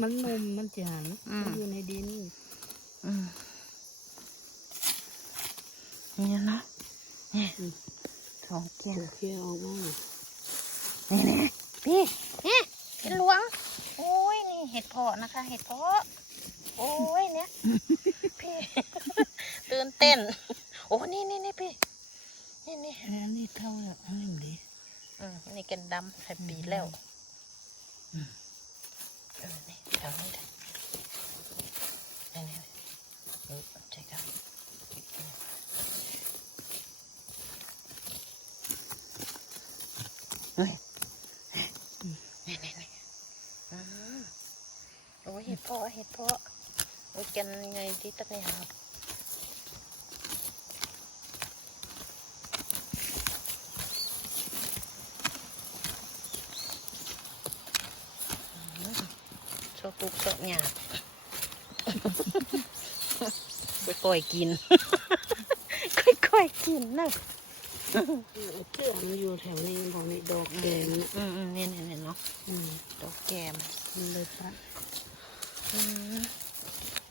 มันนมมันจะหันอืม มันอยู่ในดินอืมนี่เนาะนี่อืมสองแก้วเคี่ยวออกมานี่นี่พี่นี่เห็ดหลวง โอ้ย นี่เห็ดเพาะนะคะ เห็ดเพาะ โอ้ย เนี่ย พี่ ตื่นเต้น โอ้ นี่นี่นี่พี่ นี่นี่อันนี้เท่าแล้วอันนี้ดีอืมนี่แกันดำใส่ปีแล้ว อืม เออนี่แถวนี้เลยนี่นี่เออใช่ครับเฮ้ยนี่นี่นี่โอ้ยเห็ดเพาะเห็ดเพาะโอ้ยกันไงที่ตักเนี่ยครับ ชอบปลูกชอบหยาบไปก่อยกิน ค่อยๆกินนะเชื่อมันอยู่แถวนี้บอกนี่ดอกแดงนี่อืมอืมเนี่ยเนี่ยเนี่ยเนาะอืมดอกแกมมันเลยพัดอืม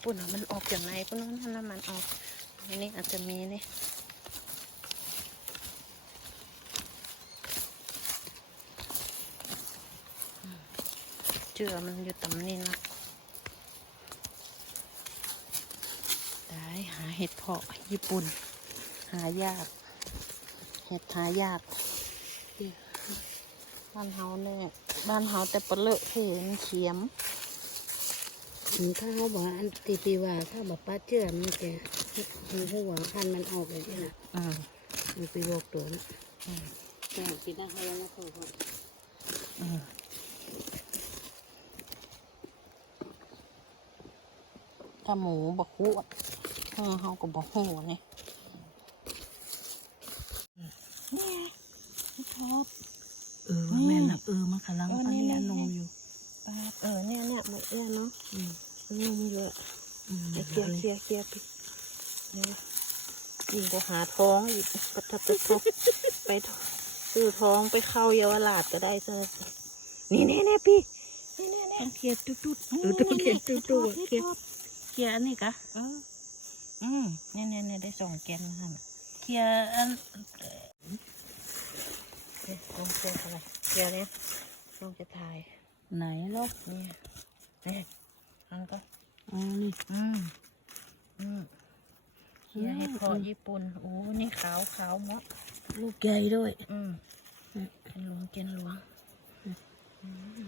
ปุ่นเอามันออกจากไหนปุ่นนั้นน้ำมันออกอันนี้อาจจะมีนี่อืมเจือมันอยู่ตำนี้นะได้หาเห็ดเพาะญี่ปุ่น หายาก เห็ดหายาก บ้านเฮาเนี่ยบ้านเฮาแต่ปลาเลอะเพนเขียมถึงถ้าเขาบอกอันตีปีว่าถ้าบอกป้าเชื่อมันจะมันคือว่าพันธุ์มันออกเลยที่น่ะอืมมันไปบอกตัวนะอืมแต่กินได้ให้แล้วนะเขาบอกอืม ถ้าหมูบกหูเออเฮาก็บอกหูนี่นี่ไงชอบเออว่าแม่น่ะเออมันกำลังเอออันนี่นี้นี่นมอยู่ปาดเออเนี่ยเนี่ยหมดแล้วเนาะอืมนมเยอะอืมเดี๋ยวเคลียร์เคลียร์เคลียร์ไปนี่ยิงไปหาท้องอีกปะทับปะทุกไปซื้อท้องไปเข้าเยาวราชก็ได้เจอนี่นี่นี่พี่นี่นี่นี่ต้องเคลียร์ตุ๊ดตุ๊ดเออต้องเคลียร์ตุ๊ดตุ๊ดเคลียร์ เคลียร์อันนี้กะอืมอืมเนี่ยเนี่ยเนี่ยได้สองแกนนะฮะเคลียร์อันเอ๊ะลองเคลียร์อะไรเคลียร์เนี่ยลองจะถ่ายไหนลูกเนี่ยเนี่ยอันก็อ๋อนี่อืมอืมเคลียร์ให้พอญี่ปุ่นโอ้นี่ขาวขาวเนาะลูกใหญ่ด้วย อืมอืมแกนหลวงแกนหลวงอืม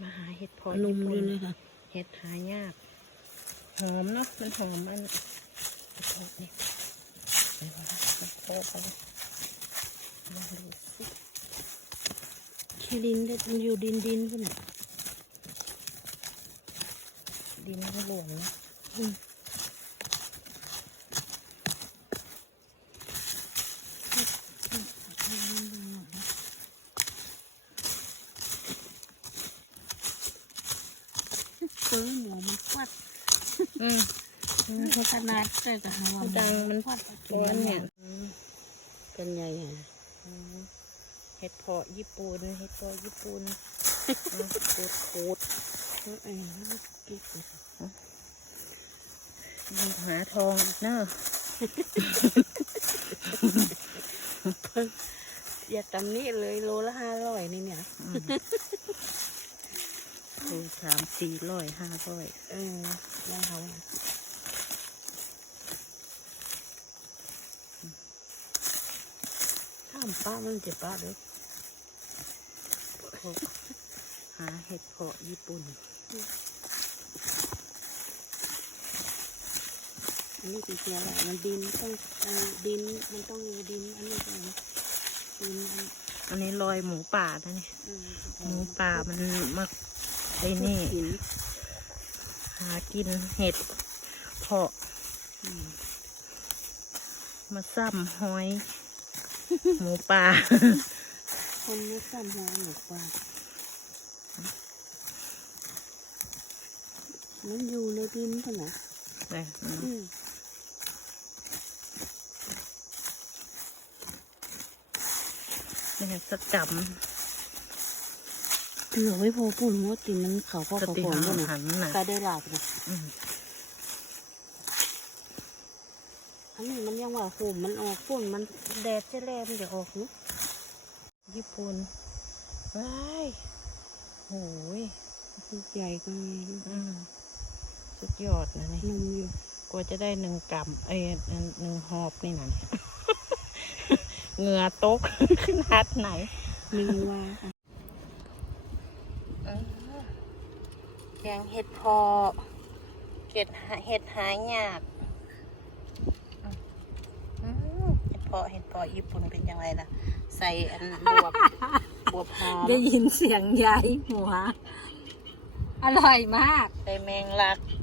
มาหาเห็ดพอนมญี่อปุ่ยู่นนี่ค่ะเห็ดหายาก หอมเนาะมันหอมอันโคนนี่เดี๋ยวนะเห็ดโคนไปลองดูสิแค่ดินเด็ดมันอยู่ดินดินพุ่นดินมันหลวมนะอืมซื้อหมูมันควัด อืมมันขนาดใส่กับหัวดังมันควัดร้อนเนี่ยเป็นใหญ่อะเห็ดเพาะญี่ปุ่นเห็ดเพาะญี่ปุ่นอืมขูดขูดเออเองแล้วกิ๊กหาทองอีกเนอะอย่าตำนี้เลยโลละห้าร้อยนี่เนี่ย อืมคูณสามสี่ร้อยห้าร้อยเออได้เขาน่ะถ้ามป้ามันจะป้าเด้อหาเห็ดเพาะญี่ปุ่นอันนี้สีเขียวแหละมันดินต้องเอ่อดินมันต้องมีดินอันนี้ก่อนดินอันอันนี้ลอยหมูป่านะนี่เออหมูป่ามันมาไอ้นี่หินหากินเห็ดเพาะอืมมาซ้ำหอย หมูป่า คนไม่ซ้ำหัวหนูกว่ามันอยู่ในดินใช่ไหมเนี่ยอืมนี่สกรรม เกลือไว้พอปุ่นหัวติมันเขาพ่อสเขาติผอมหัด้วยนนะหันน่ะตาได้หลาบนะอืมอันนี้มันยังว่าหุ่มมันออกปุ่นมันแดดจะแลมันจะออกเนาะญี่ปุ่นว้ายโอ้ยลูกใหญ่ก็มีอืมสุดยอดนะนี่นมอยู่กว่าจะได้หนึ่งกำเอ้ยหนึ่งหอบนี่นะเหงื่อตกขนาดไหนหนึ่งว่าอะ แกงเห็ดพอเห็ดหาเห็ดหายากอืมเห็ดพอเห็ดพอญี่ปุ่นเป็นยังไงล่ะ ใส่อันบวบบวบหอมได้ยินเสียงยายหัว อร่อยมากใส่แมงลักอ